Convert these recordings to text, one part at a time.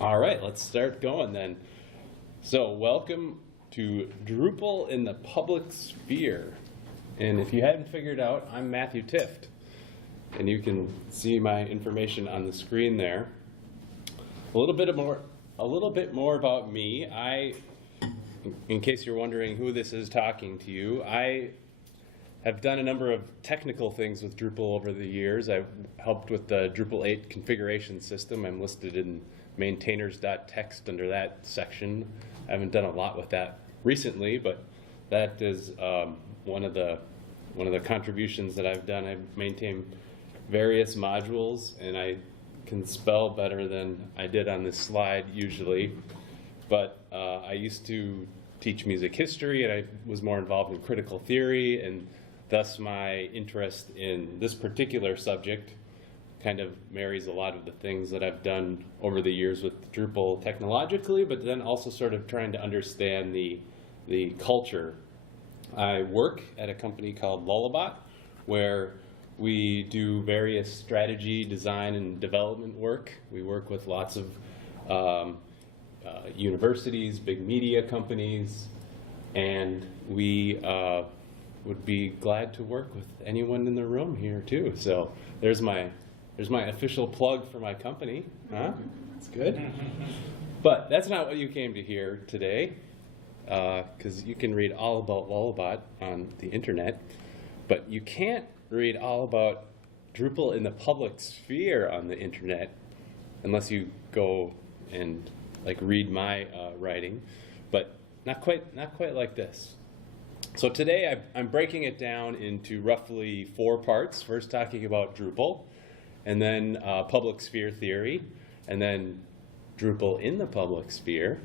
All right, let's start going then. So welcome to Drupal in the public sphere. And if you hadn't figured out, I'm Matthew Tift. And you can see my information on the screen there. A little bit more about me. In case you're wondering who this is talking to you, I have done a number of technical things with Drupal over the years. I've helped with the Drupal 8 configuration system. I'm listed in maintainers.txt under that section. I haven't done a lot with that recently, but that is one of the contributions that I've done. I've maintained various modules, and I can spell better than I did on this slide usually. But I used to teach music history, and I was more involved in critical theory, and thus my interest in this particular subject kind of marries a lot of the things that I've done over the years with Drupal technologically, but then also sort of trying to understand the culture. I work at a company called Lullabot, where we do various strategy, design, and development work. We work with lots of universities, big media companies, and we would be glad to work with anyone in the room here too. So there's my official plug for my company. Huh? That's good. But that's not what you came to hear today, because you can read all about Lullabot on the internet, but you can't read all about Drupal in the public sphere on the internet unless you go and read my writing, but not quite like this. So today I'm breaking it down into roughly 4 parts. First, talking about Drupal, and then public sphere theory, and then Drupal in the public sphere,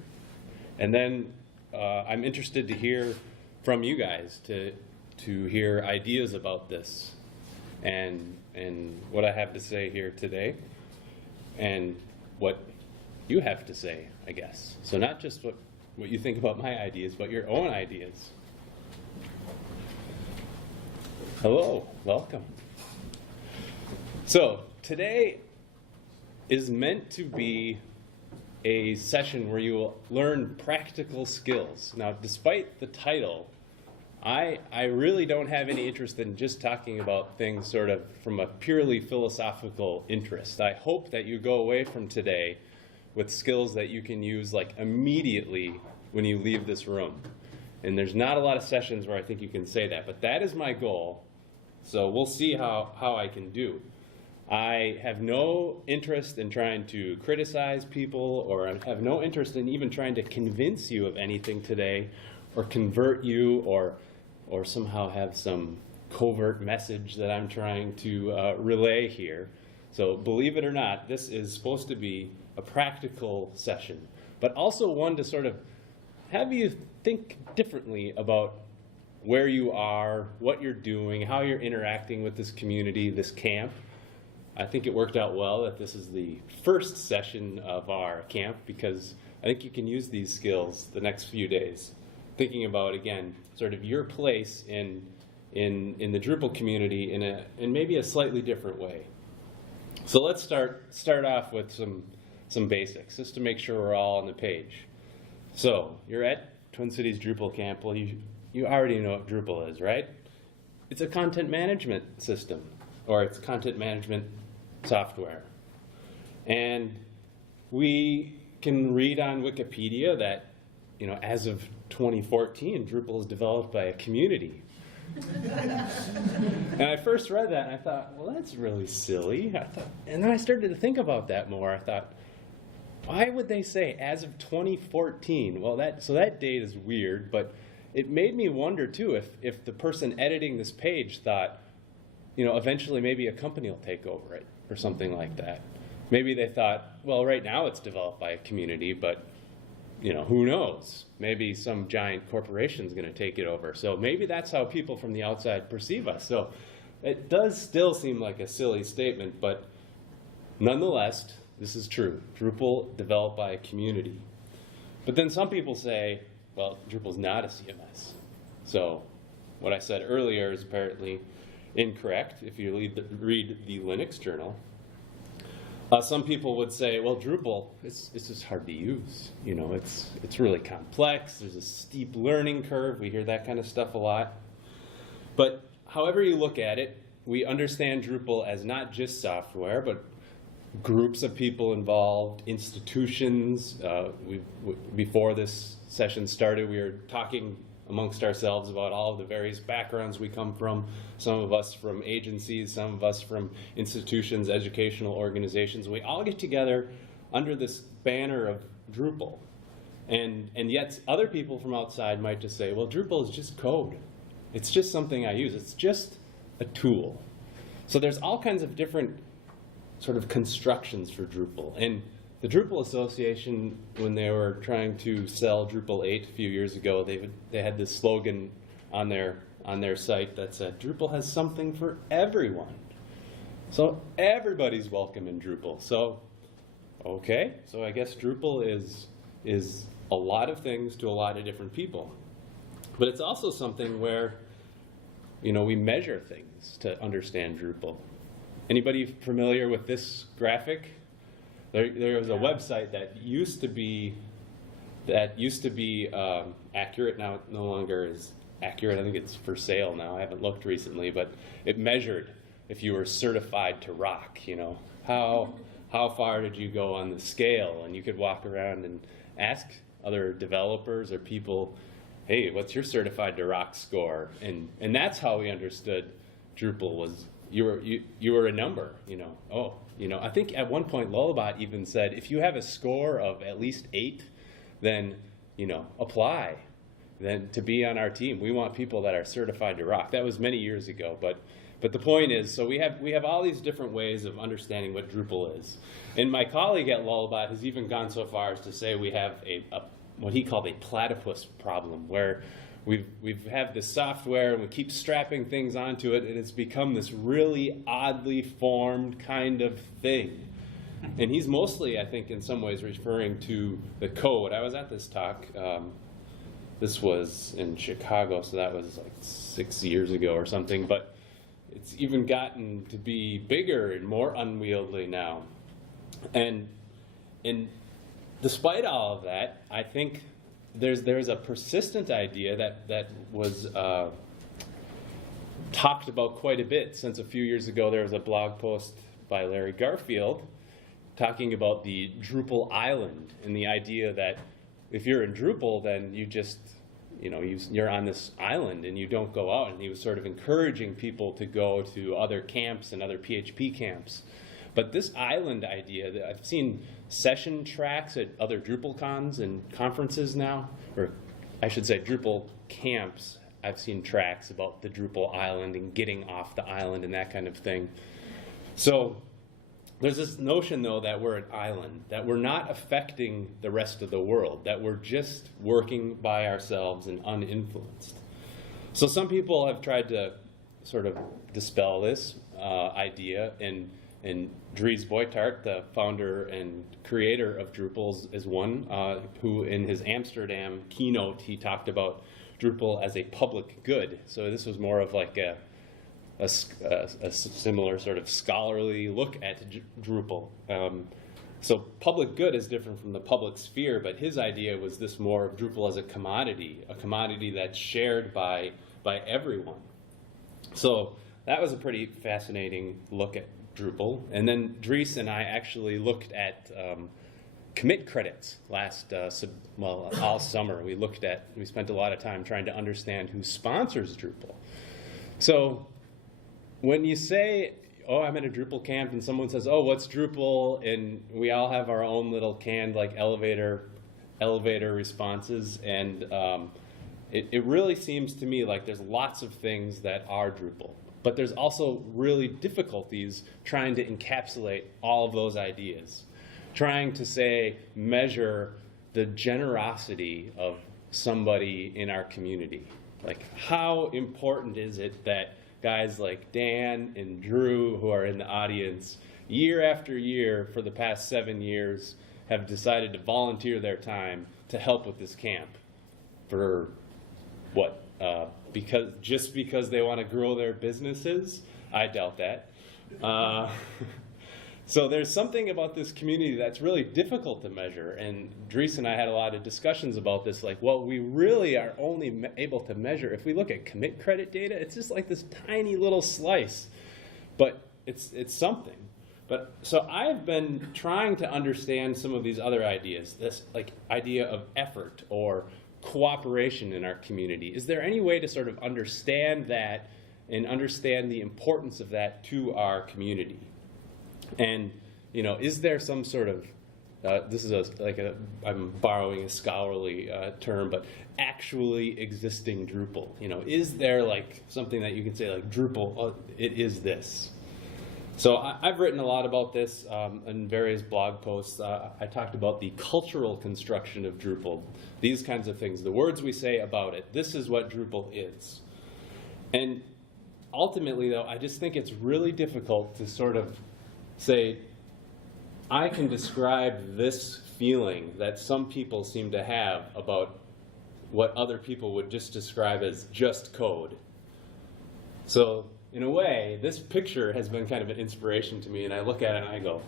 and then I'm interested to hear from you guys to hear ideas about this and what I have to say here today, and what you have to say, I guess. So not just what you think about my ideas, but your own ideas. Hello, welcome. So today is meant to be a session where you will learn practical skills. Now, despite the title, I really don't have any interest in just talking about things sort of from a purely philosophical interest. I hope that you go away from today with skills that you can use immediately when you leave this room. And there's not a lot of sessions where I think you can say that, but that is my goal. So we'll see how I can do. I have no interest in trying to criticize people, or I have no interest in even trying to convince you of anything today, or convert you, or somehow have some covert message that I'm trying to relay here. So believe it or not, this is supposed to be a practical session, but also one to sort of have you think differently about where you are, what you're doing, how you're interacting with this community, this camp. I think it worked out well that this is the first session of our camp, because I think you can use these skills the next few days, thinking about, again, sort of your place in the Drupal community in maybe a slightly different way. So let's start off with some basics, just to make sure we're all on the page. So you're at Twin Cities Drupal Camp. Well, you already know what Drupal is, right? It's a content management system, or it's content management software. And we can read on Wikipedia that, as of 2014, Drupal is developed by a community. And I first read that and I thought, well, that's really silly. And then I started to think about that more. I thought, why would they say as of 2014? Well, that date is weird, but it made me wonder too if the person editing this page thought, eventually maybe a company will take over it or something like that. Maybe they thought, well, right now it's developed by a community, but who knows? Maybe some giant corporation is going to take it over. So maybe that's how people from the outside perceive us. So it does still seem like a silly statement, but nonetheless, this is true. Drupal developed by a community. But then some people say, well, Drupal's not a CMS. So what I said earlier is apparently incorrect if you read the Linux journal. Some people would say, well, Drupal, it's just hard to use. You know, it's really complex. There's a steep learning curve. We hear that kind of stuff a lot. But however you look at it, we understand Drupal as not just software, but groups of people involved, institutions. Before this session started, we were talking amongst ourselves about all of the various backgrounds we come from. Some of us from agencies, some of us from institutions, educational organizations. We all get together under this banner of Drupal. And yet other people from outside might just say, well, Drupal is just code. It's just something I use. It's just a tool. So there's all kinds of different sort of constructions for Drupal. And the Drupal Association, when they were trying to sell Drupal 8 a few years ago, they had this slogan on their site that said, Drupal has something for everyone. So everybody's welcome in Drupal. So, okay, so I guess Drupal is a lot of things to a lot of different people. But it's also something where, you know, we measure things to understand Drupal. Anybody familiar with this graphic? There was a website that used to be accurate. Now it no longer is accurate. I think it's for sale now. I haven't looked recently, but it measured if you were certified to rock. You know, how far did you go on the scale? And you could walk around and ask other developers or people, hey, what's your certified to rock score? And that's how we understood Drupal was. You were a number, you know. Oh, you know, I think at one point Lullabot even said, if you have a score of at least 8, then, you know, apply. Then to be on our team, we want people that are certified to rock. That was many years ago, but the point is, so we have all these different ways of understanding what Drupal is. And my colleague at Lullabot has even gone so far as to say we have what he called a platypus problem, where we've had this software and we keep strapping things onto it, and it's become this really oddly formed kind of thing. And he's mostly, I think, in some ways referring to the code. I was at this talk. This was in Chicago, so that was like 6 years ago or something. But it's even gotten to be bigger and more unwieldy now. And despite all of that, I think there's a persistent idea that was talked about quite a bit since a few years ago. There was a blog post by Larry Garfield talking about the Drupal island and the idea that if you're in Drupal, then you just, you know, you're on this island and you don't go out. And he was sort of encouraging people to go to other camps and other PHP camps. But this island idea, I've seen session tracks at other DrupalCons and conferences now, or I should say DrupalCamps. I've seen tracks about the Drupal island and getting off the island and that kind of thing. So there's this notion, though, that we're an island, that we're not affecting the rest of the world, that we're just working by ourselves and uninfluenced. So some people have tried to sort of dispel this idea, and Dries Boytaert, the founder and creator of Drupal, is one who, in his Amsterdam keynote, he talked about Drupal as a public good. So this was more of like a similar sort of scholarly look at Drupal. So public good is different from the public sphere, but his idea was this more of Drupal as a commodity that's shared by everyone. So that was a pretty fascinating look at Drupal. And then Dries and I actually looked at commit credits all summer. We spent a lot of time trying to understand who sponsors Drupal. So when you say, oh, I'm at a Drupal camp, and someone says, oh, what's Drupal? And we all have our own little canned like elevator responses. And it really seems to me like there's lots of things that are Drupal. But there's also really difficulties trying to encapsulate all of those ideas. Trying to, say, measure the generosity of somebody in our community. Like, how important is it that guys like Dan and Drew, who are in the audience, year after year for the past 7 years, have decided to volunteer their time to help with this camp? For what? Because they want to grow their businesses? I doubt that. So there's something about this community that's really difficult to measure, and Dries and I had a lot of discussions about this, like, well, we really are only able to measure, if we look at commit credit data, it's just like this tiny little slice, but it's something. But so I've been trying to understand some of these other ideas, this like idea of effort or cooperation in our community. Is there any way to sort of understand that and understand the importance of that to our community? And, you know, is there some sort of, this is I'm borrowing a scholarly term, but actually existing Drupal? You know, is there like something that you can say like Drupal, it is this? So I've written a lot about this in various blog posts. I talked about the cultural construction of Drupal, these kinds of things, the words we say about it. This is what Drupal is. And ultimately, though, I just think it's really difficult to sort of say, I can describe this feeling that some people seem to have about what other people would just describe as just code. So in a way, this picture has been kind of an inspiration to me, and I look at it and I go,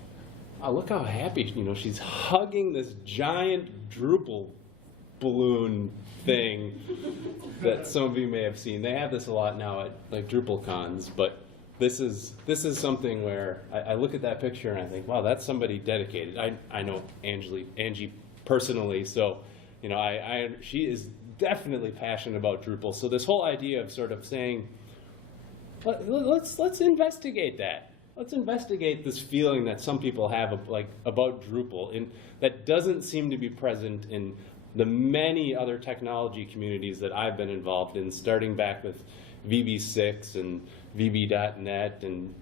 oh, look how happy, you know, she's hugging this giant Drupal balloon thing that some of you may have seen. They have this a lot now at like DrupalCons, but this is something where I look at that picture and I think, wow, that's somebody dedicated. I know Angie personally, so you know, she is definitely passionate about Drupal. So this whole idea of sort of saying, let's investigate that. Let's investigate this feeling that some people have about Drupal, and that doesn't seem to be present in the many other technology communities that I've been involved in, starting back with VB6 and VB.net and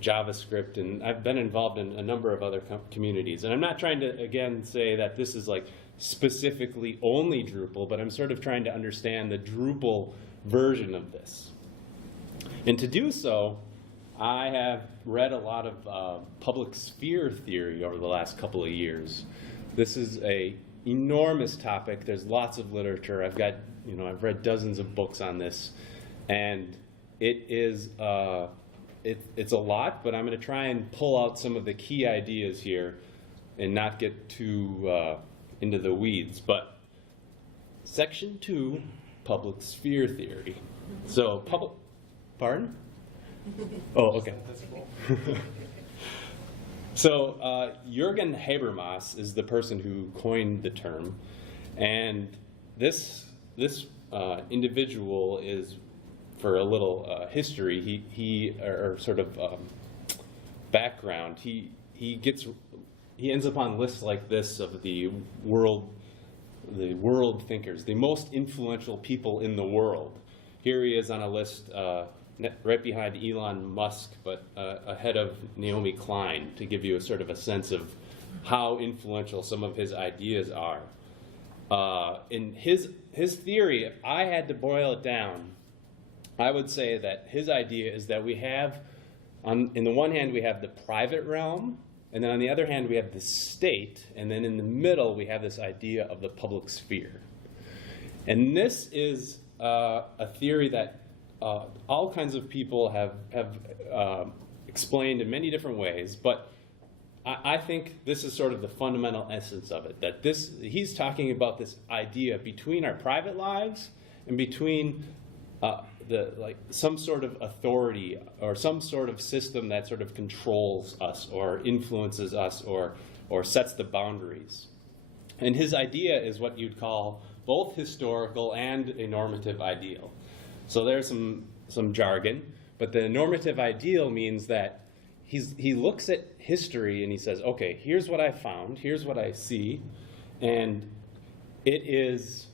JavaScript, and I've been involved in a number of other communities. And I'm not trying to, again, say that this is like specifically only Drupal, but I'm sort of trying to understand the Drupal version of this. And to do so, I have read a lot of public sphere theory over the last couple of years. This is an enormous topic. There's lots of literature. I've read dozens of books on this. And it is, it's a lot, but I'm going to try and pull out some of the key ideas here and not get too into the weeds. But section 2, public sphere theory. So pardon? Oh, okay. So Jürgen Habermas is the person who coined the term, and this individual is, for a little history, background. He ends up on lists like this of the world thinkers, the most influential people in the world. Here he is on a list right behind Elon Musk, but ahead of Naomi Klein, to give you a sort of a sense of how influential some of his ideas are. In his theory, if I had to boil it down, I would say that his idea is that we have, in the one hand, we have the private realm, and then on the other hand, we have the state, and then in the middle, we have this idea of the public sphere. And this is a theory that all kinds of people have explained in many different ways, but I think this is sort of the fundamental essence of it, that he's talking about this idea between our private lives and between some sort of authority or some sort of system that sort of controls us or influences us or sets the boundaries. And his idea is what you'd call both historical and a normative ideal. So there's some jargon, but the normative ideal means that he looks at history and he says, okay, here's what I found, here's what I see, and it is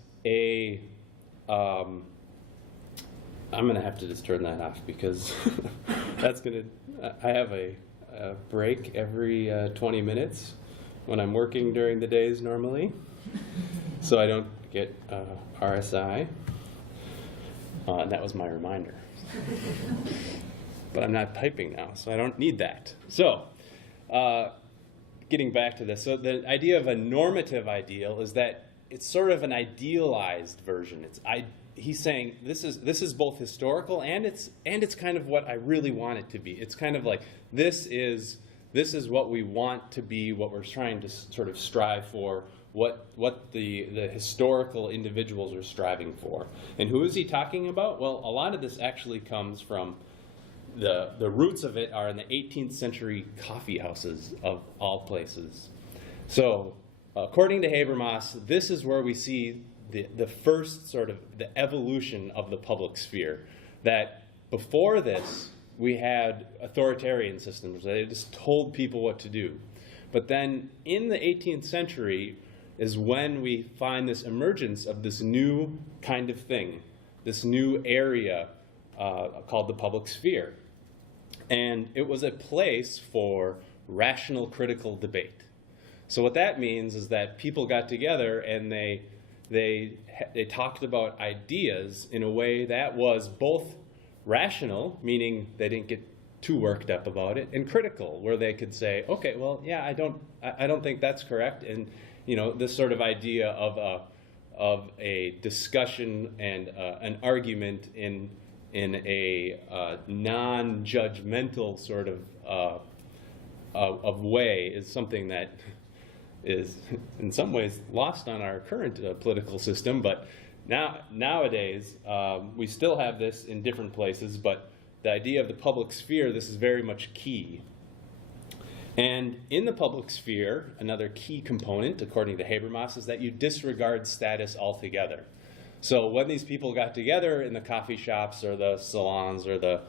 I'm going to have to just turn that off because I have a break every 20 minutes when I'm working during the days normally, so I don't get RSI. And that was my reminder. But I'm not typing now, so I don't need that. So, getting back to this, so the idea of a normative ideal is that it's sort of an idealized version. He's saying this is both historical and it's kind of what I really want it to be. It's kind of like this is this is what we want to be, what we're trying to sort of strive for, what the historical individuals are striving for. And who is he talking about? Well, a lot of this actually comes from the roots of it are in the 18th century coffee houses of all places. So according to Habermas, this is where we see the first sort of the evolution of the public sphere. That before this, we had authoritarian systems. They just told people what to do. But then in the 18th century is when we find this emergence of this new kind of thing, this new area called the public sphere. And it was a place for rational critical debate. So what that means is that people got together and they talked about ideas in a way that was both rational, meaning they didn't get too worked up about it, and critical, where they could say, okay, well, yeah, I don't think that's correct, and this sort of idea of a discussion and an argument in a non-judgmental sort of way is something that is in some ways lost on our current political system, but nowadays we still have this in different places, but the idea of the public sphere, this is very much key. And in the public sphere, another key component, according to Habermas, is that you disregard status altogether. So when these people got together in the coffee shops or the salons or the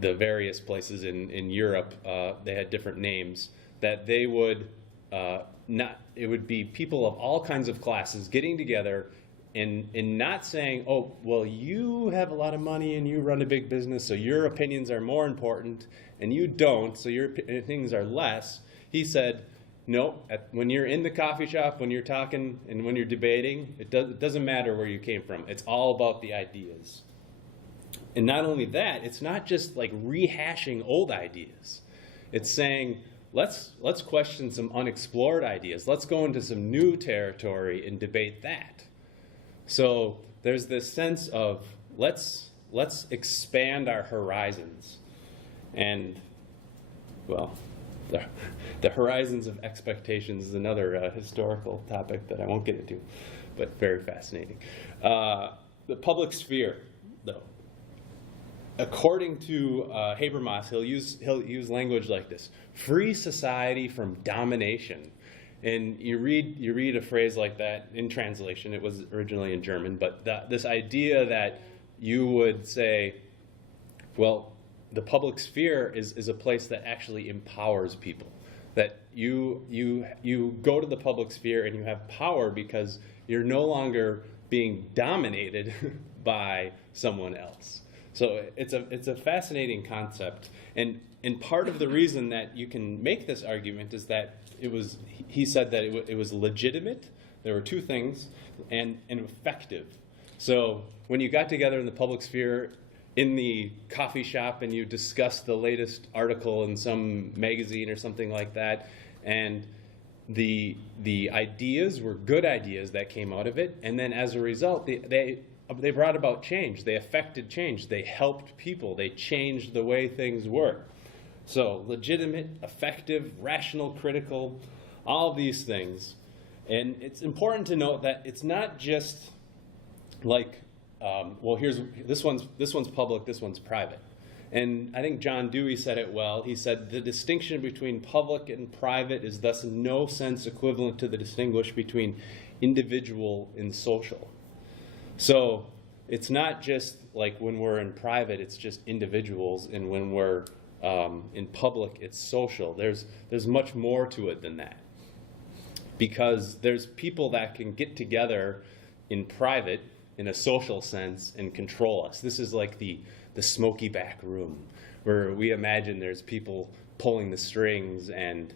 various places in Europe, they had different names, that they would it would be people of all kinds of classes getting together and not saying, oh, well, you have a lot of money and you run a big business, so your opinions are more important, and you don't, so your opinions are less. He said, no, when you're in the coffee shop, when you're talking and when you're debating, it doesn't matter where you came from. It's all about the ideas. And not only that, it's not just like rehashing old ideas. It's saying, let's question some unexplored ideas. Let's go into some new territory and debate that. So there's this sense of let's expand our horizons. And, well, the horizons of expectations is another historical topic that I won't get into, but very fascinating. The public sphere, though. According to Habermas, he'll use language like this: free society from domination. And you read a phrase like that in translation. It was originally in German, but this idea that you would say, well, the public sphere is a place that actually empowers people. That you go to the public sphere and you have power because you're no longer being dominated by someone else. So it's a fascinating concept, and part of the reason that you can make this argument is that he said that it was legitimate. There were two things, and effective. So when you got together in the public sphere in the coffee shop and you discussed the latest article in some magazine or something like that, and the ideas were good ideas that came out of it, and then as a result they brought about change. They affected change. They helped people. They changed the way things were. So legitimate, effective, rational, critical, all of these things. And it's important to note that it's not just like, well, this one's public, this one's private. And I think John Dewey said it well. He said the distinction between public and private is thus in no sense equivalent to the distinguish between individual and social. So it's not just like when we're in private, it's just individuals, and when we're in public, it's social. There's much more to it than that, because there's people that can get together in private in a social sense and control us. This is like the smoky back room, where we imagine there's people pulling the strings and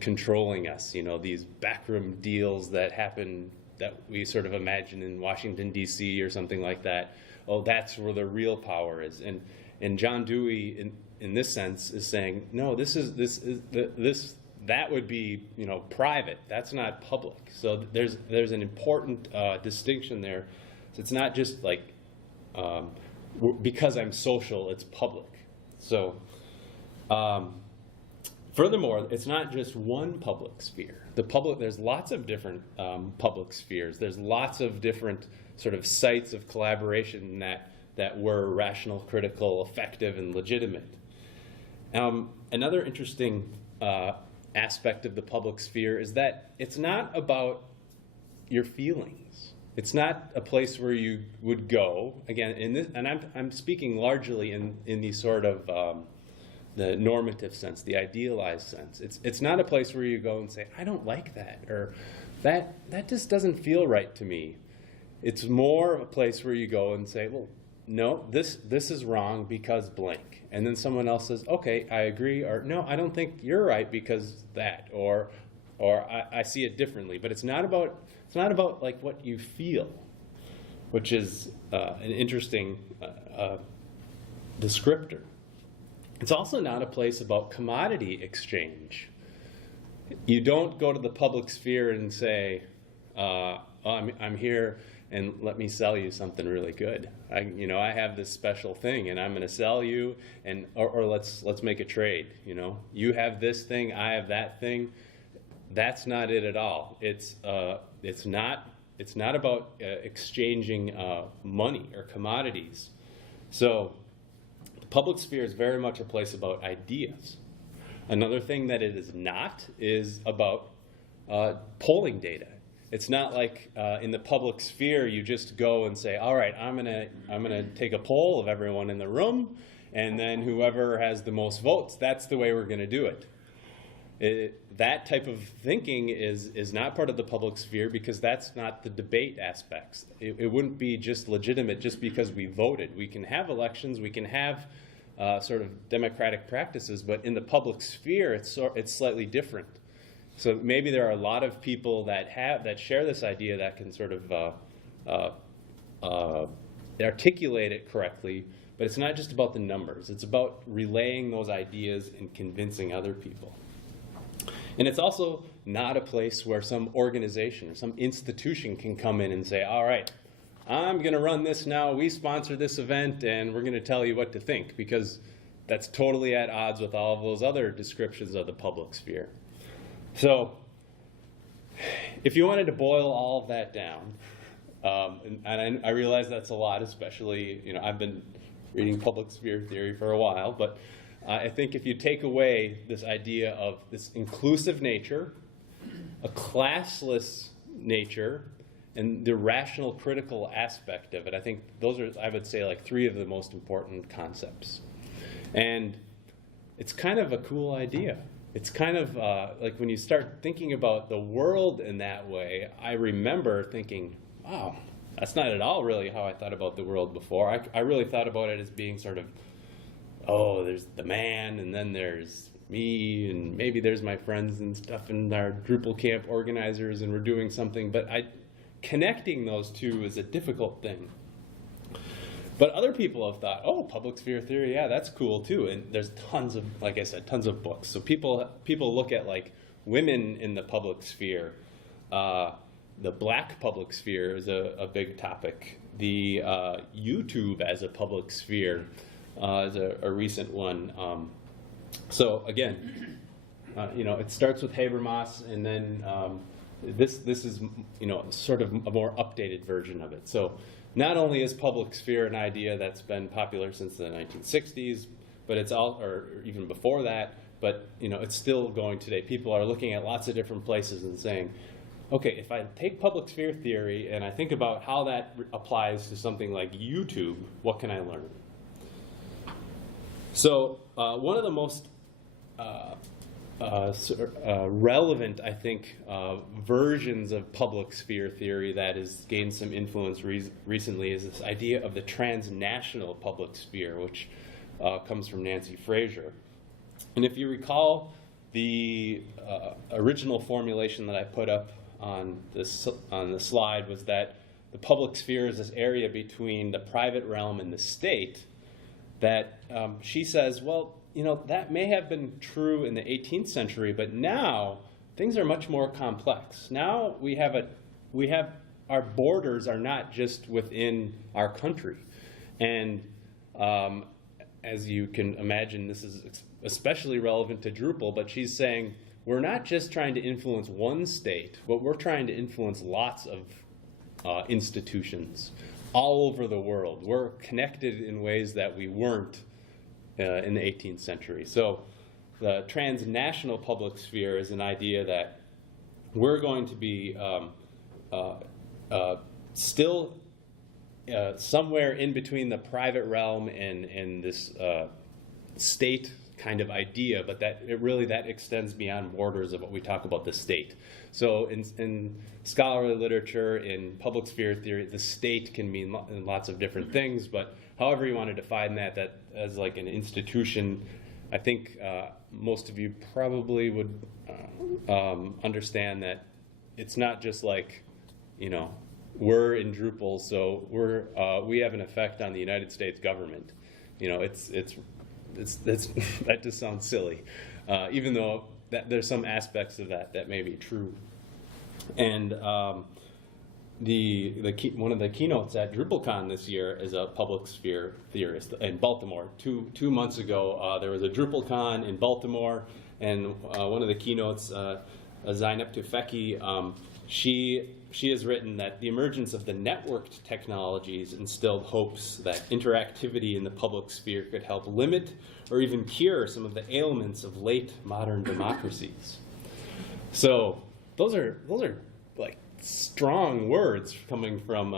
controlling us. These backroom deals that happen that we sort of imagine in Washington, D.C. or something like that. Oh, that's where the real power is. And John Dewey, in this sense, is saying, no, that would be private. That's not public. So there's an important distinction there. So it's not just like because I'm social, it's public. So Furthermore, it's not just one public sphere. There's lots of different public spheres. There's lots of different sort of sites of collaboration that were rational, critical, effective, and legitimate. Another interesting aspect of the public sphere is that it's not about your feelings. It's not a place where you would go, again, and I'm speaking largely in the sort of the normative sense, the idealized sense. It's not a place where you go and say, I don't like that, or that just doesn't feel right to me. It's more of a place where you go and say, well, no, this is wrong because blank. And then someone else says, okay, I agree, or no, I don't think you're right because that, or I see it differently. But it's not about like what you feel, which is an interesting descriptor. It's also not a place about commodity exchange. You don't go to the public sphere and say, I'm here and let me sell you something really good. I have this special thing and I'm going to sell you, or let's make a trade. You have this thing, I have that thing. That's not it at all. It's not about exchanging money or commodities. So the public sphere is very much a place about ideas. Another thing that it is not is about polling data. It's not like in the public sphere you just go and say, all right, I'm gonna take a poll of everyone in the room, and then whoever has the most votes, that's the way we're gonna do it. That type of thinking is not part of the public sphere because that's not the debate aspects. It wouldn't be just legitimate just because we voted. We can have elections, we can have sort of democratic practices, but in the public sphere it's slightly different. So maybe there are a lot of people that share this idea that can sort of articulate it correctly, but it's not just about the numbers. It's about relaying those ideas and convincing other people. And it's also not a place where some organization or some institution can come in and say, all right, I'm going to run this now, we sponsor this event, and we're going to tell you what to think, because that's totally at odds with all of those other descriptions of the public sphere. So if you wanted to boil all of that down, and I realize that's a lot, especially, I've been reading public sphere theory for a while, but I think if you take away this idea of this inclusive nature, a classless nature, and the rational critical aspect of it, I think those are, I would say, like 3 of the most important concepts. And it's kind of a cool idea. It's kind of like when you start thinking about the world in that way, I remember thinking, wow, that's not at all really how I thought about the world before. I really thought about it as being sort of, oh, there's the man, and then there's me, and maybe there's my friends and stuff, and our DrupalCamp organizers, and we're doing something. But connecting those two is a difficult thing. But other people have thought, oh, public sphere theory, yeah, that's cool too. And there's tons of, like I said, tons of books. So people look at like women in the public sphere. The black public sphere is a big topic. The YouTube as a public sphere is a recent one. So again, it starts with Habermas, and then this is sort of a more updated version of it. So not only is public sphere an idea that's been popular since the 1960s, but it's or even before that, but it's still going today. People are looking at lots of different places and saying, okay, if I take public sphere theory and I think about how that applies to something like YouTube, what can I learn? So one of the most relevant, I think, versions of public sphere theory that has gained some influence recently is this idea of the transnational public sphere, which comes from Nancy Fraser. And if you recall, the original formulation that I put up on the slide was that the public sphere is this area between the private realm and the state that she says, well, that may have been true in the 18th century, but now things are much more complex. Now we have our borders are not just within our country. And as you can imagine, this is especially relevant to Drupal, but she's saying we're not just trying to influence one state, but we're trying to influence lots of institutions all over the world. We're connected in ways that we weren't in the 18th century. So the transnational public sphere is an idea that we're going to be still somewhere in between the private realm and this state kind of idea, but that extends beyond borders of what we talk about the state. So in scholarly literature, in public sphere theory, the state can mean lots of different things, but however you want to define that as like an institution, I think most of you probably would understand that it's not just like, we're in Drupal, so we have an effect on the United States government. That just sounds silly, even though there's some aspects of that may be true. And one of the keynotes at DrupalCon this year is a public sphere theorist in Baltimore. Two months ago, there was a DrupalCon in Baltimore, and one of the keynotes, Zainab Tufekci, she has written that the emergence of the networked technologies instilled hopes that interactivity in the public sphere could help limit or even cure some of the ailments of late modern democracies. So those are like strong words coming from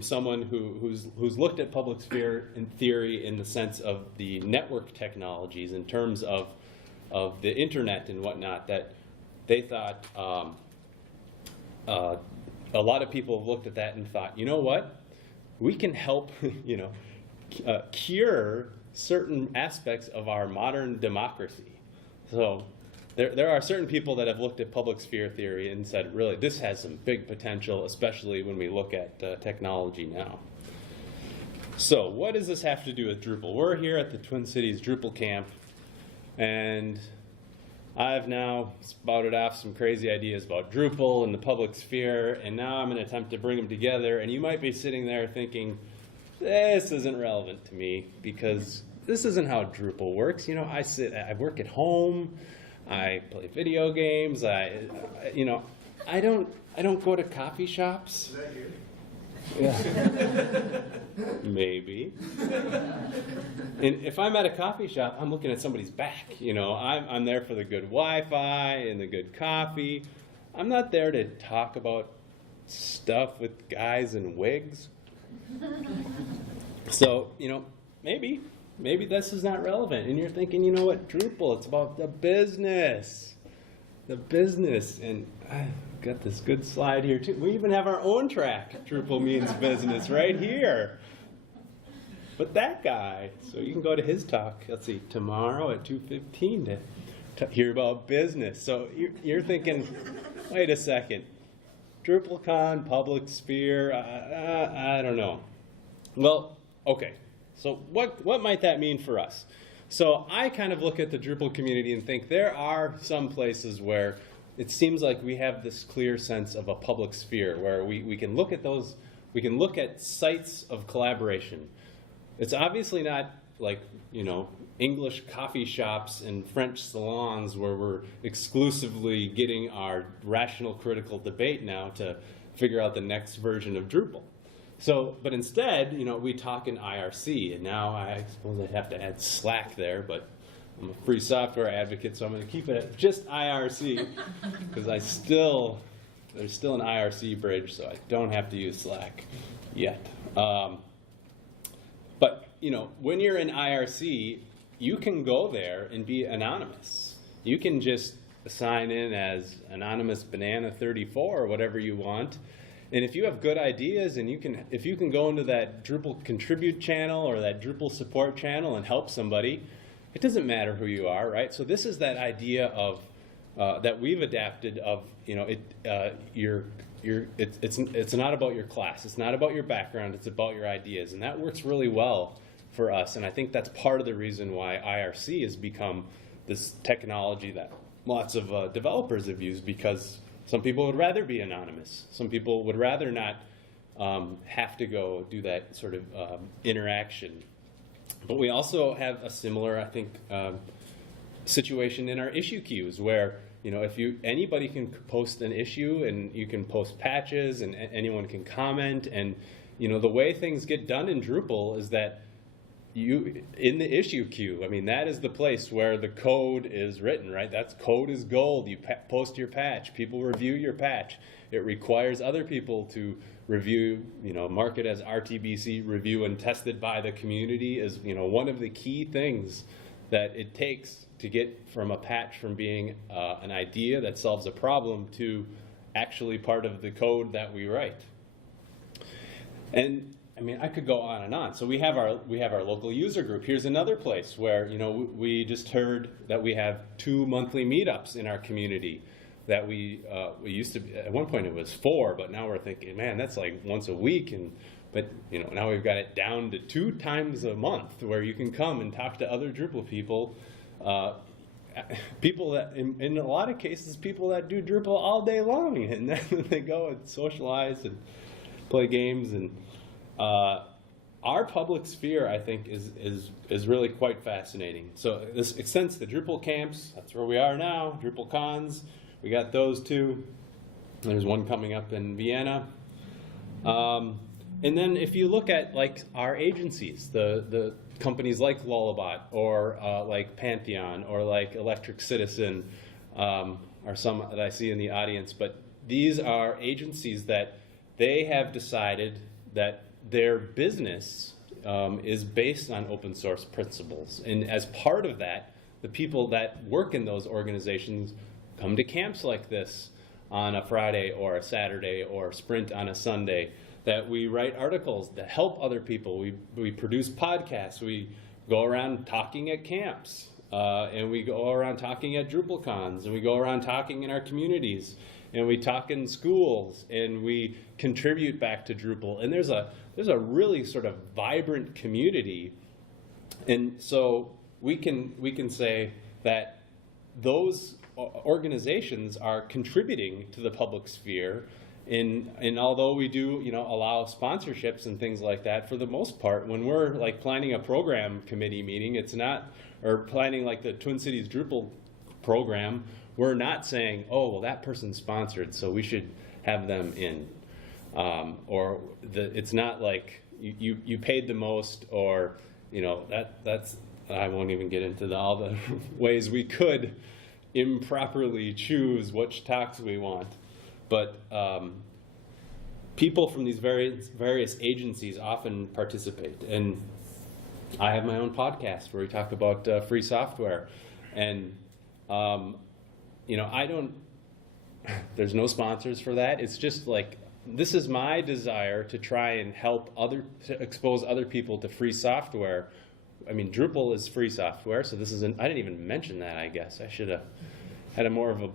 someone who's looked at public sphere in theory in the sense of the network technologies in terms of the internet and whatnot, that they thought a lot of people have looked at that and thought, you know what, we can help cure certain aspects of our modern democracy. So there are certain people that have looked at public sphere theory and said, really, this has some big potential, especially when we look at technology now. So what does this have to do with Drupal? We're here at the Twin Cities Drupal Camp, and I've now spouted off some crazy ideas about Drupal and the public sphere, and now I'm going to attempt to bring them together, and you might be sitting there thinking, this isn't relevant to me, because this isn't how Drupal works. I work at home, I play video games, I don't go to coffee shops. Is that you? Yeah. Maybe. And if I'm at a coffee shop, I'm looking at somebody's back. I'm there for the good Wi-Fi and the good coffee. I'm not there to talk about stuff with guys in wigs. So, maybe this is not relevant. And you're thinking, you know what, Drupal, it's about the business. The business. And I've got this good slide here, too. We even have our own track, Drupal Means Business, right here. But that guy, so you can go to his talk, let's see, tomorrow at 2:15 to hear about business. So you're thinking, wait a second, DrupalCon, public sphere, I don't know. Well, okay, so what might that mean for us? So I kind of look at the Drupal community and think there are some places where it seems like we have this clear sense of a public sphere where we can look at those, we can look at sites of collaboration. It's obviously not like, English coffee shops and French salons where we're exclusively getting our rational critical debate now to figure out the next version of Drupal. So, but instead, we talk in IRC, and now I suppose I'd have to add Slack there, but I'm a free software advocate, so I'm going to keep it at just IRC, because there's still an IRC bridge, so I don't have to use Slack yet. But, when you're in IRC, you can go there and be anonymous. You can just sign in as anonymous banana 34 or whatever you want. And if you have good ideas and if you can go into that Drupal contribute channel or that Drupal support channel and help somebody, it doesn't matter who you are, right? So this is that idea of that we've adapted of, it's not about your class, it's not about your background, it's about your ideas, and that works really well for us. And I think that's part of the reason why IRC has become this technology that lots of developers have used, because some people would rather be anonymous. Some people would rather not have to go do that sort of interaction But we also have a similar, I think, situation in our issue queues where, if anybody can post an issue and you can post patches and anyone can comment, and the way things get done in Drupal is that in the issue queue, that is the place where the code is written, right? That's code is gold. You post your patch, people review your patch. It requires other people to review, mark it as RTBC review and tested by the community is, one of the key things that it takes to get from a patch from being an idea that solves a problem to actually part of the code that we write. And I could go on and on. So we have our local user group. Here's another place where we just heard that we have 2 monthly meetups in our community. That we used to at one point it was 4, but now we're thinking, man, that's like once a week. But now we've got it down to 2 times a month where you can come and talk to other Drupal people. People that, in a lot of cases, people that do Drupal all day long, and then they go and socialize and play games. And our public sphere, I think, is really quite fascinating. So this extends to DrupalCamps. That's where we are now. DrupalCons, we got those 2. There's one coming up in Vienna. And then if you look at like our agencies, the companies like Lullabot or like Pantheon or like Electric Citizen are some that I see in the audience, but these are agencies that they have decided that their business is based on open source principles. And as part of that, the people that work in those organizations come to camps like this on a Friday or a Saturday or sprint on a Sunday, that we write articles that help other people. We produce podcasts. We go around talking at camps. And we go around talking at DrupalCons. And we go around talking in our communities. And we talk in schools. And we contribute back to Drupal. And there's a really sort of vibrant community. And so we can say that those organizations are contributing to the public sphere. And although we do, allow sponsorships and things like that, for the most part, when we're like planning a program committee meeting, it's not, or planning like the Twin Cities Drupal program, we're not saying, oh, well, that person's sponsored, so we should have them in. It's not like you paid the most, or that's I won't even get into all the ways we could improperly choose which talks we want. But people from these various agencies often participate. And I have my own podcast where we talk about free software. And, I don't, there's no sponsors for that. It's just like, this is my desire to try and help to expose other people to free software. Drupal is free software, so this is I didn't even mention that, I guess. I should have had a more of a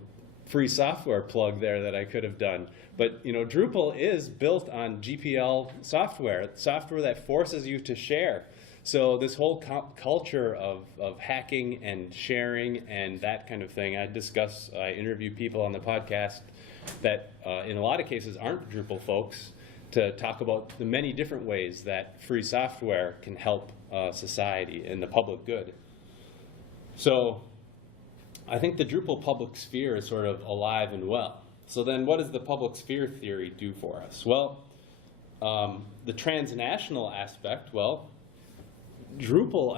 free software plug there that I could have done. But Drupal is built on GPL software that forces you to share. So this whole culture of hacking and sharing and that kind of thing, I interview people on the podcast that in a lot of cases aren't Drupal folks, to talk about the many different ways that free software can help society and the public good. So I think the Drupal public sphere is sort of alive and well. So then what does the public sphere theory do for us? Well, the transnational aspect, well, Drupal,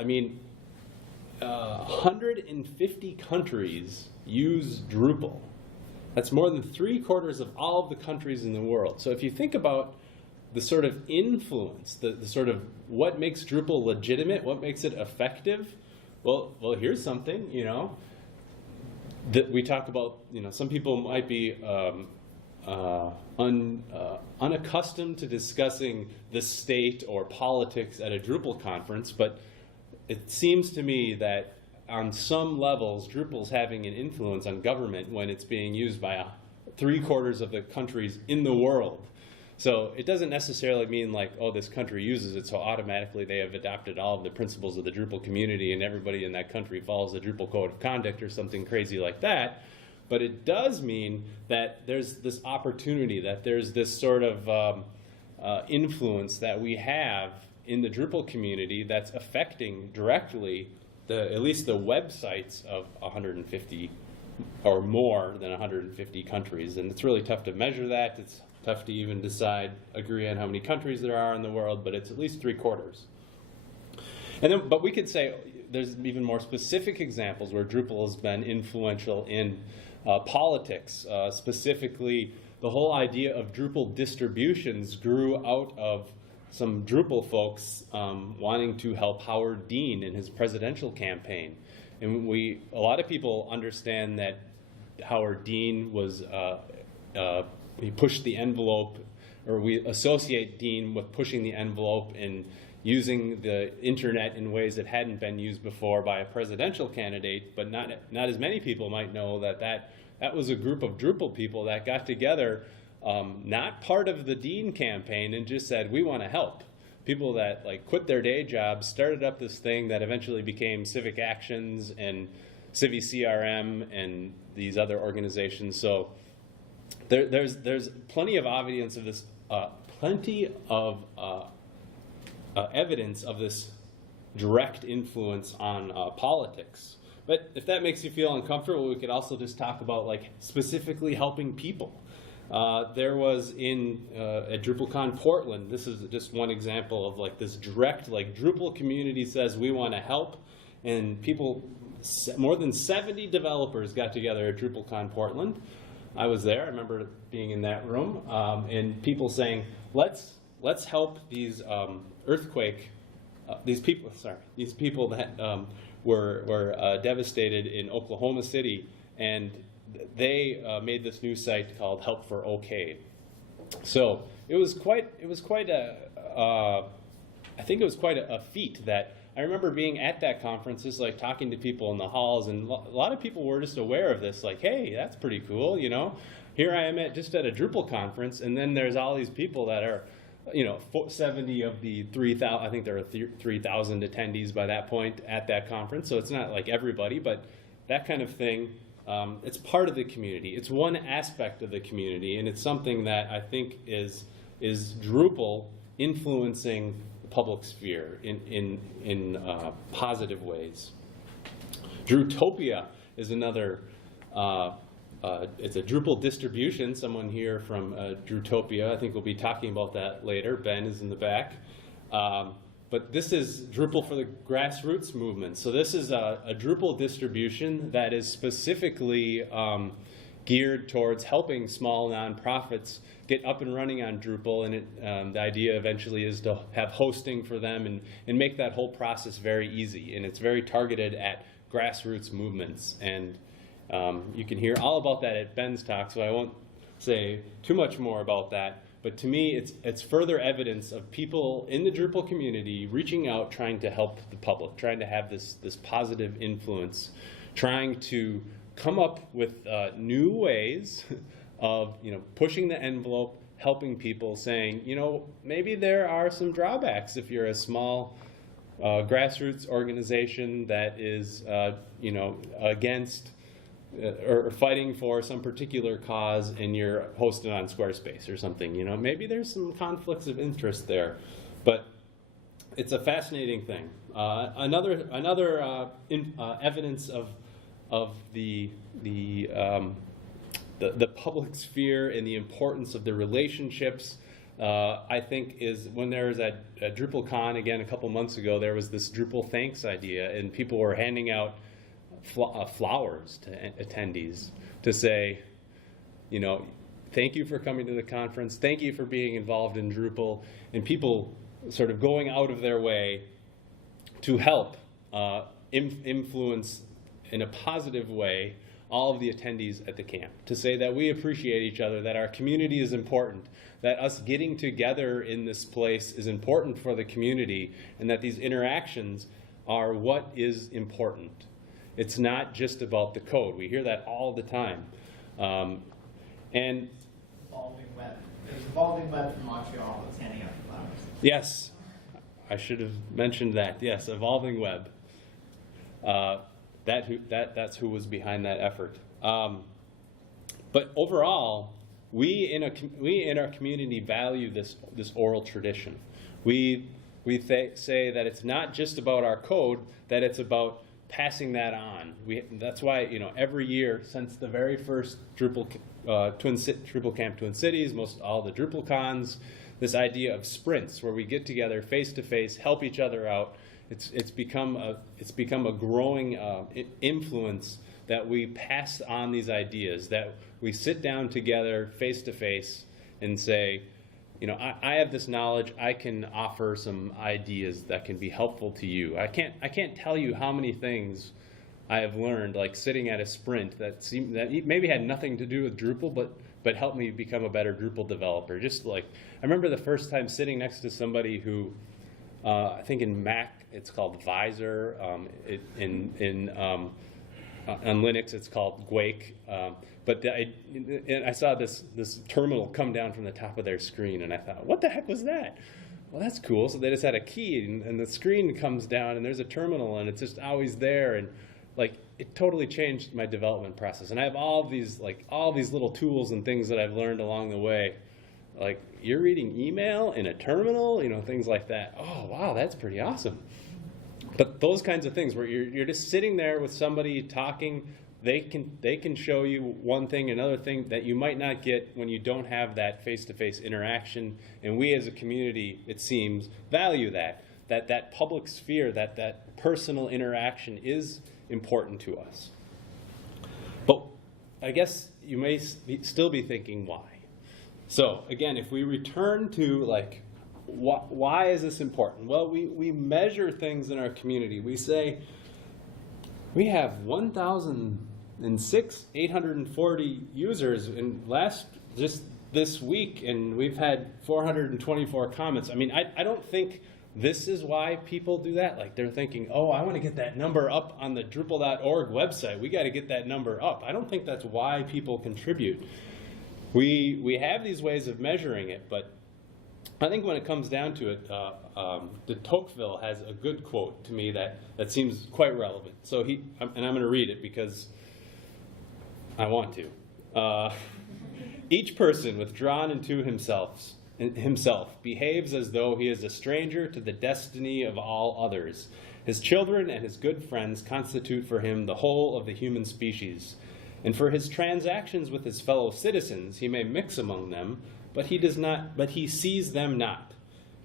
150 countries use Drupal. That's more than 3/4 of all of the countries in the world. So if you think about the sort of influence, the sort of what makes Drupal legitimate, what makes it effective, well, here's something, that we talk about, some people might be unaccustomed to discussing the state or politics at a Drupal conference, but it seems to me that on some levels, Drupal's having an influence on government when it's being used by 3/4 of the countries in the world. So it doesn't necessarily mean like, oh, this country uses it, so automatically they have adopted all of the principles of the Drupal community and everybody in that country follows the Drupal code of conduct or something crazy like that. But it does mean that there's this opportunity, that there's this sort of influence that we have in the Drupal community that's affecting directly at least the websites of 150 or more than 150 countries. And it's really tough to measure that. It's tough to even agree on how many countries there are in the world, but it's at least 3/4. And then, but we could say there's even more specific examples where Drupal has been influential in politics. Specifically, the whole idea of Drupal distributions grew out of some Drupal folks wanting to help Howard Dean in his presidential campaign. And a lot of people understand that Howard Dean was, he pushed the envelope, or we associate Dean with pushing the envelope and using the internet in ways that hadn't been used before by a presidential candidate, but not as many people might know that was a group of Drupal people that got together, not part of the Dean campaign, and just said, we want to help. People that like quit their day jobs, started up this thing that eventually became Civic Actions and Civi CRM and these other organizations. So there's plenty of evidence of this, evidence of this direct influence on politics. But if that makes you feel uncomfortable, we could also just talk about like specifically helping people. There was at DrupalCon Portland, this is just one example of like this direct, like Drupal community says we want to help, and people, more than 70 developers got together at DrupalCon Portland. I was there, I remember being in that room, and people saying, let's help these these people that were devastated in Oklahoma City, and they made this new site called Help for OK. So it was quite I think it was quite a feat. That I remember being at that conference, just like talking to people in the halls, and a lot of people were just aware of this, like, hey, that's pretty cool, you know. Here I am just at a Drupal conference, and then there's all these people that are, 70 of the 3,000, I think there are 3,000 attendees by that point at that conference, so it's not like everybody, but that kind of thing, it's part of the community. It's one aspect of the community, and it's something that I think is Drupal influencing the public sphere in positive ways. Drutopia is another, it's a Drupal distribution. Someone here from Drutopia, I think we'll be talking about that later. Ben is in the back. But this is Drupal for the grassroots movement. So this is a Drupal distribution that is specifically geared towards helping small nonprofits get up and running on Drupal, and the idea eventually is to have hosting for them and make that whole process very easy. And it's very targeted at grassroots movements. And you can hear all about that at Ben's talk, so I won't say too much more about that. But to me, it's further evidence of people in the Drupal community reaching out, trying to help the public, trying to have this positive influence, trying to come up with new ways of pushing the envelope, helping people, saying, maybe there are some drawbacks if you're a small grassroots organization that is against or fighting for some particular cause, and you're hosted on Squarespace or something. Maybe there's some conflicts of interest there, but it's a fascinating thing. Another evidence of the public sphere and the importance of the relationships, I think, is when there was at DrupalCon again a couple months ago, there was this Drupal thanks idea, and people were handing out flowers to attendees to say, thank you for coming to the conference, thank you for being involved in Drupal, and people sort of going out of their way to help influence in a positive way all of the attendees at the camp, to say that we appreciate each other, that our community is important, that us getting together in this place is important for the community, and that these interactions are what is important. It's not just about the code. We hear that all the time. And Evolving Web. There's Evolving Web from Montreal that's handing out flowers. Yes, I should have mentioned that. Yes, Evolving Web. That's who was behind that effort. But overall, we in our community value this oral tradition. We we say that it's not just about our code, that it's about passing that on. That's why, you know, every year since the very first DrupalCamp Twin Cities, most all the DrupalCons, this idea of sprints where we get together face to face, help each other out. It's become a growing influence that we pass on these ideas, that we sit down together face to face and say, you know, I have this knowledge. I can offer some ideas that can be helpful to you. I can't tell you how many things I have learned, like sitting at a sprint that maybe had nothing to do with Drupal, but helped me become a better Drupal developer. Just like I remember the first time sitting next to somebody who, I think in Mac it's called Visor, on Linux it's called Gwake. But I saw this terminal come down from the top of their screen, and I thought, what the heck was that? Well, that's cool. So they just had a key, and the screen comes down, and there's a terminal, and it's just always there, and like it totally changed my development process. And I have all these little tools and things that I've learned along the way. Like, you're reading email in a terminal, you know, things like that. Oh, wow, that's pretty awesome. But those kinds of things where you're just sitting there with somebody talking. They can show you one thing, another thing that you might not get when you don't have that face-to-face interaction. And we as a community, it seems, value that public sphere, that personal interaction is important to us. But I guess you may still be thinking, why? So again, if we return to like, why is this important? Well, we measure things in our community. We say we have 1,840 users in just this week, and we've had 424 comments. I mean, I don't think this is why people do that. Like, they're thinking, oh, I want to get that number up on the Drupal.org website. We got to get that number up. I don't think that's why people contribute. We have these ways of measuring it, but I think when it comes down to it, de Tocqueville has a good quote to me that seems quite relevant. So and I'm going to read it because I want to. Each person withdrawn into himself behaves as though he is a stranger to the destiny of all others. His children and his good friends constitute for him the whole of the human species. And for his transactions with his fellow citizens, he may mix among them, but he sees them not.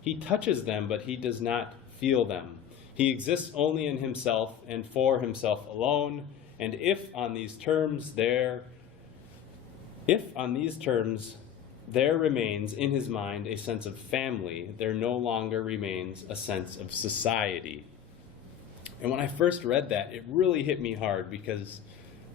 He touches them, but he does not feel them. He exists only in himself and for himself alone. And if on these terms there remains in his mind a sense of family, there no longer remains a sense of society. And when I first read that, it really hit me hard because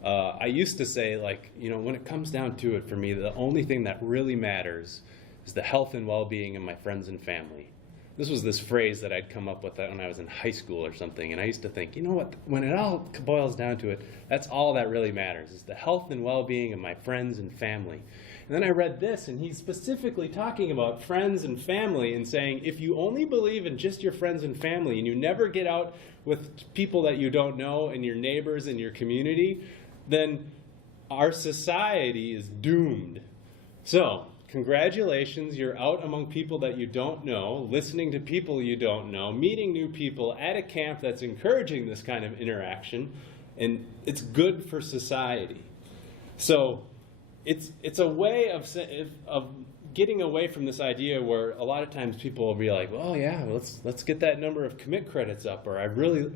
I used to say, like, you know, when it comes down to it for me, the only thing that really matters is the health and well-being of my friends and family. This was this phrase that I'd come up with when I was in high school or something, and I used to think, you know what, when it all boils down to it, that's all that really matters, is the health and well-being of my friends and family. And then I read this, and he's specifically talking about friends and family and saying, if you only believe in just your friends and family and you never get out with people that you don't know and your neighbors and your community, then our society is doomed. So, congratulations, you're out among people that you don't know, listening to people you don't know, meeting new people at a camp that's encouraging this kind of interaction, and it's good for society. So, it's a way of getting away from this idea where a lot of times people will be like, well, yeah, let's get that number of commit credits up, or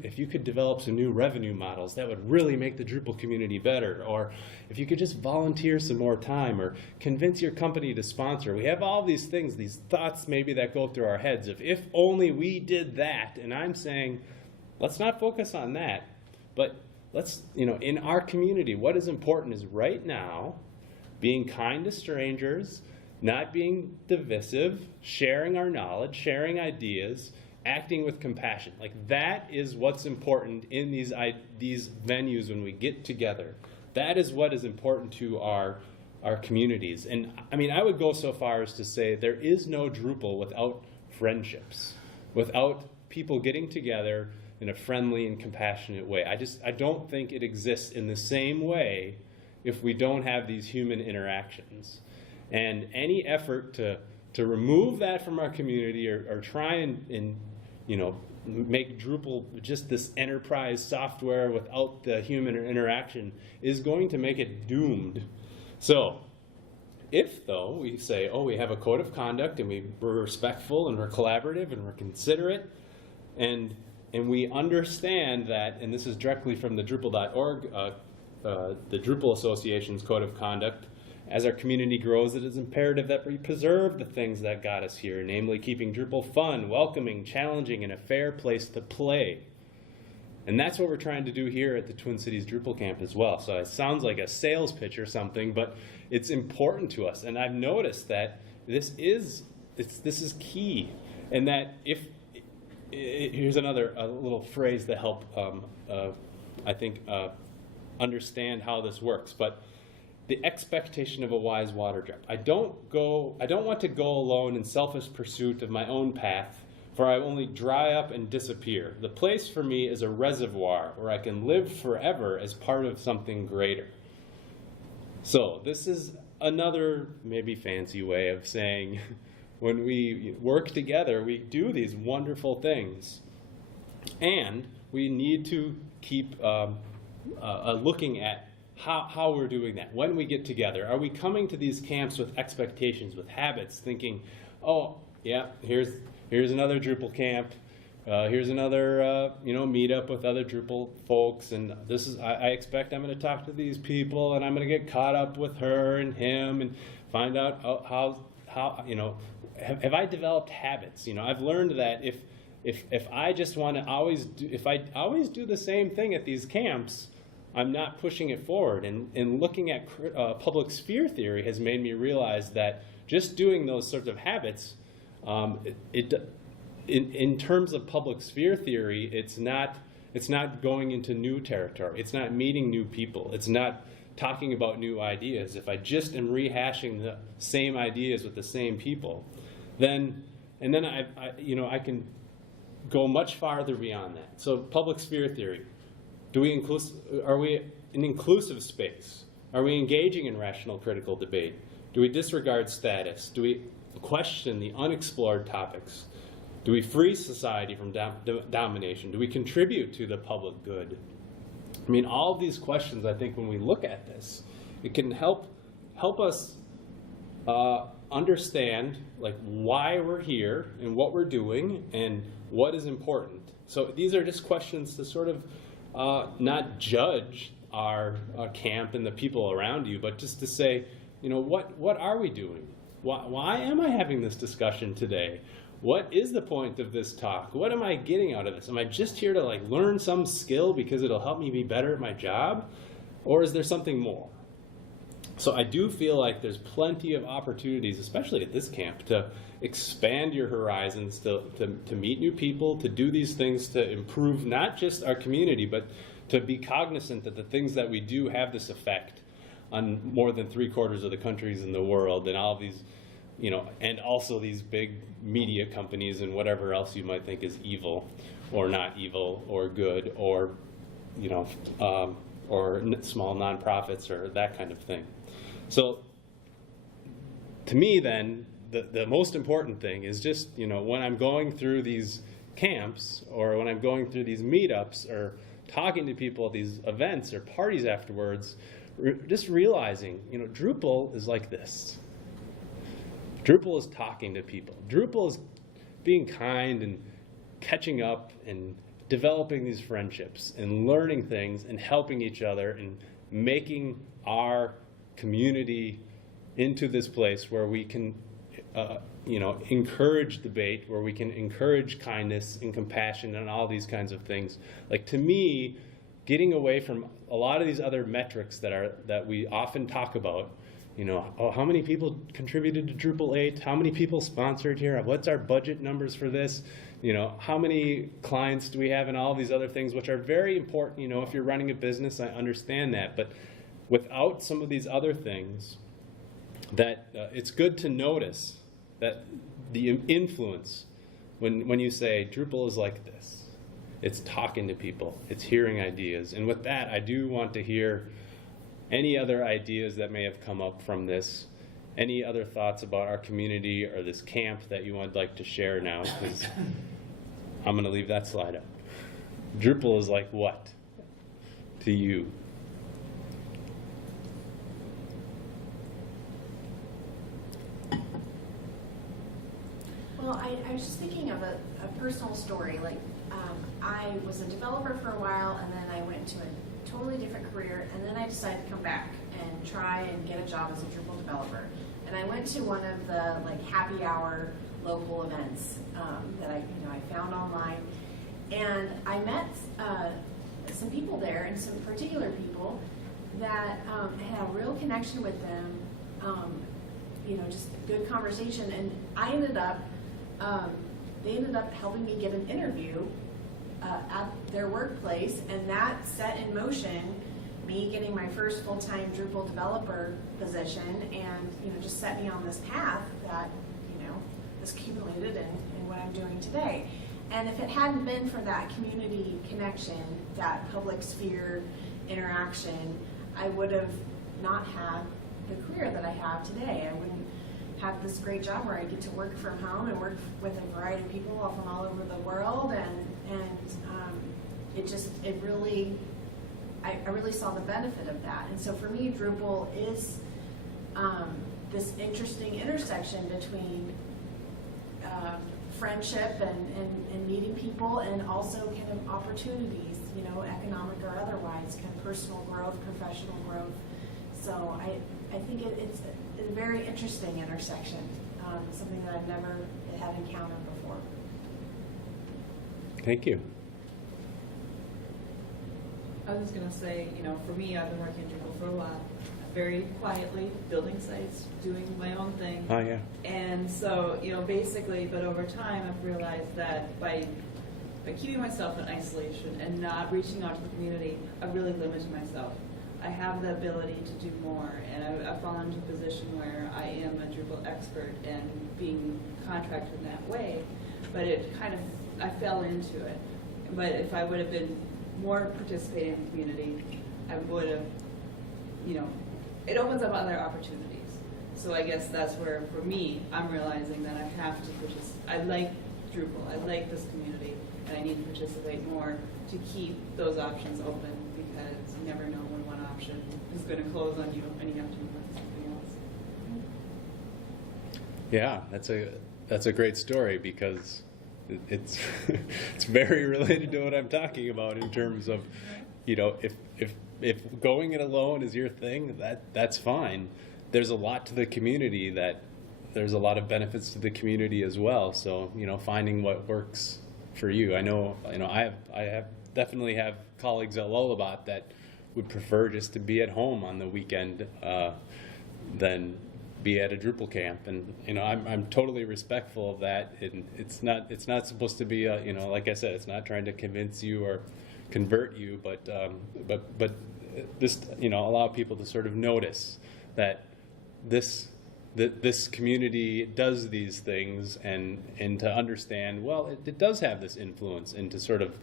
if you could develop some new revenue models, that would really make the Drupal community better, or if you could just volunteer some more time, or convince your company to sponsor. We have all these things, these thoughts maybe that go through our heads of if only we did that, and I'm saying, let's not focus on that, but let's, in our community, what is important is right now, being kind to strangers, not being divisive, sharing our knowledge, sharing ideas, acting with compassion. Like, that is what's important in these venues when we get together. That is what is important to our communities. And I mean, I would go so far as to say there is no Drupal without friendships, without people getting together in a friendly and compassionate way. I don't think it exists in the same way if we don't have these human interactions. And any effort to remove that from our community or try and make Drupal just this enterprise software without the human interaction is going to make it doomed. So if, though, we say, oh, we have a code of conduct and we're respectful and we're collaborative and we're considerate and we understand that, and this is directly from the Drupal.org, the Drupal Association's Code of Conduct, as our community grows, it is imperative that we preserve the things that got us here, namely keeping Drupal fun, welcoming, challenging, and a fair place to play. And that's what we're trying to do here at the Twin Cities Drupal Camp as well. So it sounds like a sales pitch or something, but it's important to us. And I've noticed that this is key, and that here's another little phrase to help I think understand how this works. But the expectation of a wise water drop. I don't want to go alone in selfish pursuit of my own path, for I only dry up and disappear. The place for me is a reservoir where I can live forever as part of something greater. So this is another maybe fancy way of saying when we work together, we do these wonderful things. And we need to keep looking at how we're doing that. When we get together, are we coming to these camps with expectations, with habits, thinking, oh, yeah, here's another Drupal camp, here's another meetup with other Drupal folks, and I expect I'm going to talk to these people, and I'm going to get caught up with her and him, and find out how have I developed habits? I've learned that if I just want to always do the same thing at these camps, I'm not pushing it forward. And looking at public sphere theory has made me realize that just doing those sorts of habits, in terms of public sphere theory, it's not going into new territory. It's not meeting new people. It's not talking about new ideas. If I just am rehashing the same ideas with the same people, then I can go much farther beyond that. So public sphere theory. Are we an inclusive space? Are we engaging in rational critical debate? Do we disregard status? Do we question the unexplored topics? Do we free society from domination? Do we contribute to the public good? I mean, all of these questions, I think when we look at this, it can help us understand why we're here and what we're doing and what is important. So these are just questions to sort of not judge our camp and the people around you, but just to say, what are we doing? Why am I having this discussion today? What is the point of this talk? What am I getting out of this? Am I just here to learn some skill because it'll help me be better at my job? Or is there something more? So I do feel like there's plenty of opportunities, especially at this camp, to expand your horizons, to meet new people, to do these things to improve not just our community, but to be cognizant that the things that we do have this effect on more than 3/4 of the countries in the world, and all of these, and also these big media companies and whatever else you might think is evil or not evil or good or small nonprofits or that kind of thing. So to me then, the most important thing is just, when I'm going through these camps or when I'm going through these meetups or talking to people at these events or parties afterwards, just realizing, Drupal is like this. Drupal is talking to people. Drupal is being kind and catching up and developing these friendships and learning things and helping each other and making our community into this place where we can encourage debate, where we can encourage kindness and compassion and all these kinds of things. To me, getting away from a lot of these other metrics that we often talk about, how many people contributed to Drupal 8? How many people sponsored here? What's our budget numbers for this? How many clients do we have and all these other things, which are very important. If you're running a business, I understand that. But without some of these other things, that it's good to notice that the influence, when you say Drupal is like this, it's talking to people, it's hearing ideas. And with that, I do want to hear any other ideas that may have come up from this, any other thoughts about our community or this camp that you would like to share now. I'm going to leave that slide up. Drupal is like what to you? Well, I was just thinking of a personal story. Like, I was a developer for a while, and then I went to a totally different career, and then I decided to come back and try and get a job as a Drupal developer. And I went to one of the like happy hour local events that I found online, and I met some people there, and some particular people that had a real connection with them. Just a good conversation, and I ended up. They ended up helping me get an interview at their workplace, and that set in motion me getting my first full-time Drupal developer position, and just set me on this path that has accumulated in what I'm doing today. And if it hadn't been for that community connection, that public sphere interaction, I would have not had the career that I have today. I wouldn't have this great job where I get to work from home and work with a variety of people from all over the world, and I really saw the benefit of that. And so for me, Drupal is this interesting intersection between friendship and meeting people, and also kind of opportunities, economic or otherwise, kind of personal growth, professional growth. So I think it's a very interesting intersection, something that I've never had encountered before. Thank you. I was just going to say, for me, I've been working in Drupal for a while, very quietly, building sites, doing my own thing. Oh, yeah. And so, basically, but over time, I've realized that by keeping myself in isolation and not reaching out to the community, I've really limited myself. I have the ability to do more, and I've fallen into a position where I am a Drupal expert and being contracted in that way, but I fell into it. But if I would have been more participating in the community, I would have, it opens up other opportunities. So I guess that's where, for me, I'm realizing that I have to participate. I like Drupal, I like this community, and I need to participate more to keep those options open, because you never know when one option is going to close on you and you have to move on to something else. Yeah, that's a great story, because it's it's very related to what I'm talking about in terms of, if going it alone is your thing, that's fine. There's a lot to the community there's a lot of benefits to the community as well. So finding what works for you. I know I definitely have colleagues at Lullabot that would prefer just to be at home on the weekend than be at a Drupal camp, and I'm totally respectful of that. And it's not supposed to be like I said, it's not trying to convince you or convert you, but just allow people to sort of notice that this community does these things, and to understand, well, it does have this influence, and to sort of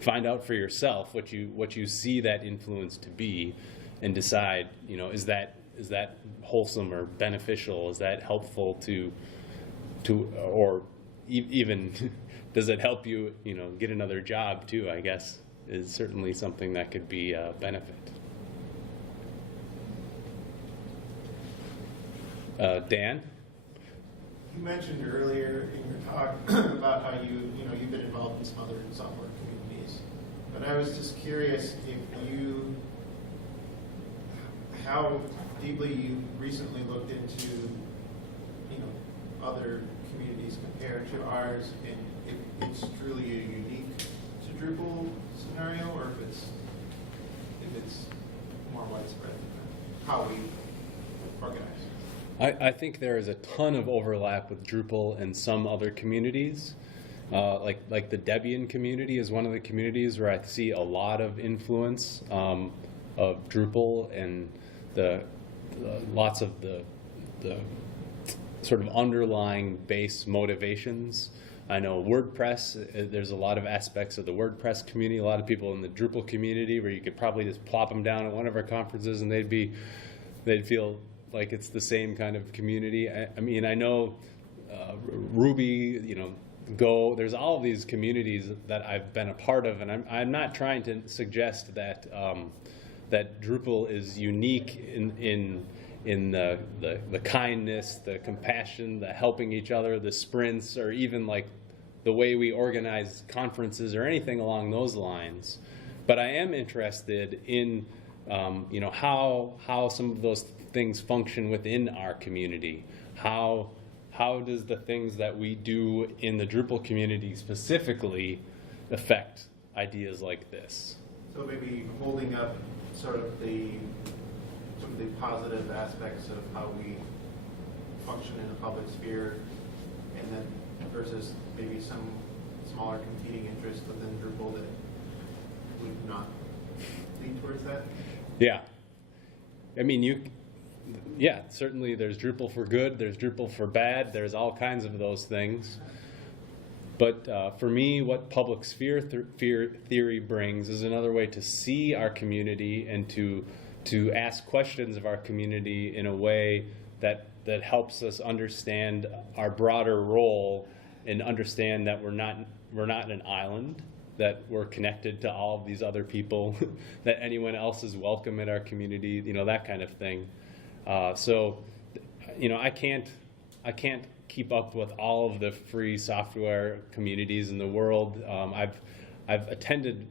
find out for yourself what you see that influence to be, and decide, is that wholesome or beneficial? Is that helpful to or even does it help you, get another job too? I guess is certainly something that could be a benefit. Dan? You mentioned earlier in your talk about how you've been involved in some other software communities, but I was just curious how deeply you recently looked into other communities compared to ours, and if it's truly a unique to Drupal scenario, or if it's more widespread than how we organize. I think there is a ton of overlap with Drupal and some other communities. Like the Debian community is one of the communities where I see a lot of influence of Drupal, and lots of the sort of underlying base motivations. I know WordPress, there's a lot of aspects of the WordPress community, a lot of people in the Drupal community where you could probably just plop them down at one of our conferences and they'd feel like it's the same kind of community. I mean, I know Ruby, there's all of these communities that I've been a part of, and I'm not trying to suggest that that Drupal is unique in the kindness, the compassion, the helping each other, the sprints, or even like the way we organize conferences or anything along those lines. But I am interested in how some of those things function within our community. How does the things that we do in the Drupal community specifically affect ideas like this? So maybe holding up sort of the positive aspects of how we function in the public sphere, and then versus maybe some smaller competing interests within Drupal that would not lead towards that? Yeah. I mean, certainly there's Drupal for good, there's Drupal for bad, there's all kinds of those things. But for me, what public sphere theory brings is another way to see our community and to ask questions of our community in a way that helps us understand our broader role and understand that we're not an island, that we're connected to all of these other people, that anyone else is welcome in our community, that kind of thing. So, I can't keep up with all of the free software communities in the world. I've attended,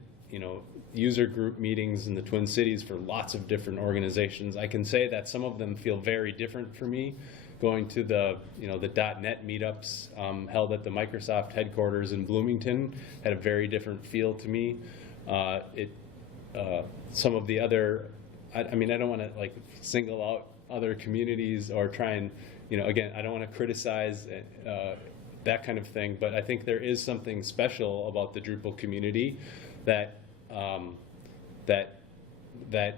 user group meetings in the Twin Cities for lots of different organizations. I can say that some of them feel very different for me. Going to the .NET meetups held at the Microsoft headquarters in Bloomington had a very different feel to me. Some of the other, I don't want to single out other communities or try and, again, I don't want to criticize that kind of thing, but I think there is something special about the Drupal community that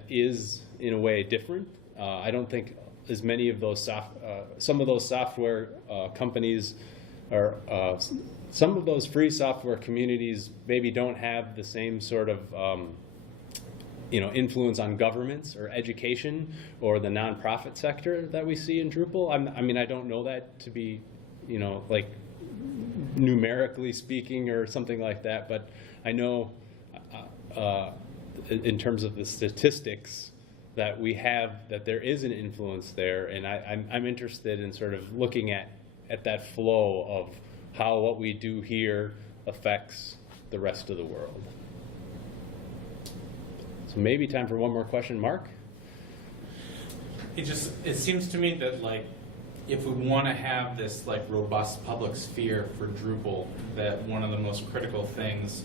is in a way different. I don't think as many of those some of those software companies or some of those free software communities maybe don't have the same sort of influence on governments or education or the nonprofit sector that we see in Drupal. I don't know that to be, numerically speaking or something like that, but I know in terms of the statistics that we have, that there is an influence there, and I'm interested in sort of looking at that flow of how what we do here affects the rest of the world. So maybe time for one more question. Mark? It seems to me that if we want to have this robust public sphere for Drupal, that one of the most critical things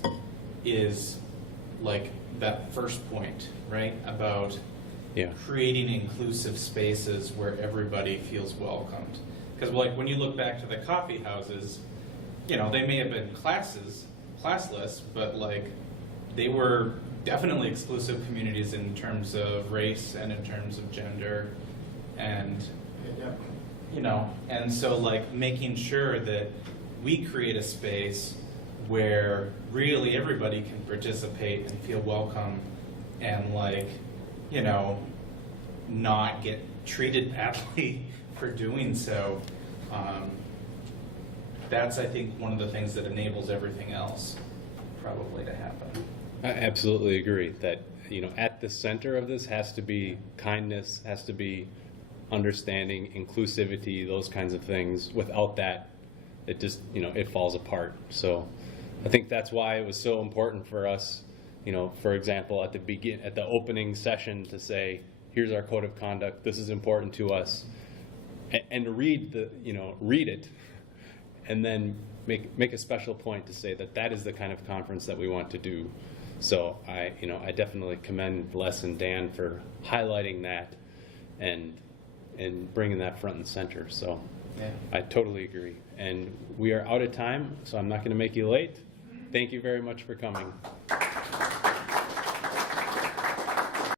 is that first point, right? About creating inclusive spaces where everybody feels welcomed. Because when you look back to the coffee houses, they may have been classless, but they were definitely exclusive communities in terms of race and in terms of gender, and and so making sure that we create a space where really everybody can participate and feel welcome and not get treated badly for doing so. That's, I think, one of the things that enables everything else probably to happen. I absolutely agree that, at the center of this has to be kindness, has to be understanding, inclusivity, those kinds of things. Without that, it just, it falls apart. So I think that's why it was so important for us, for example, at the opening session to say, here's our code of conduct, this is important to us, and read it, and then make a special point to say that is the kind of conference that we want to do. So I definitely commend Les and Dan for highlighting that and bringing that front and center. So yeah. I totally agree. And we are out of time, so I'm not going to make you late. Thank you very much for coming.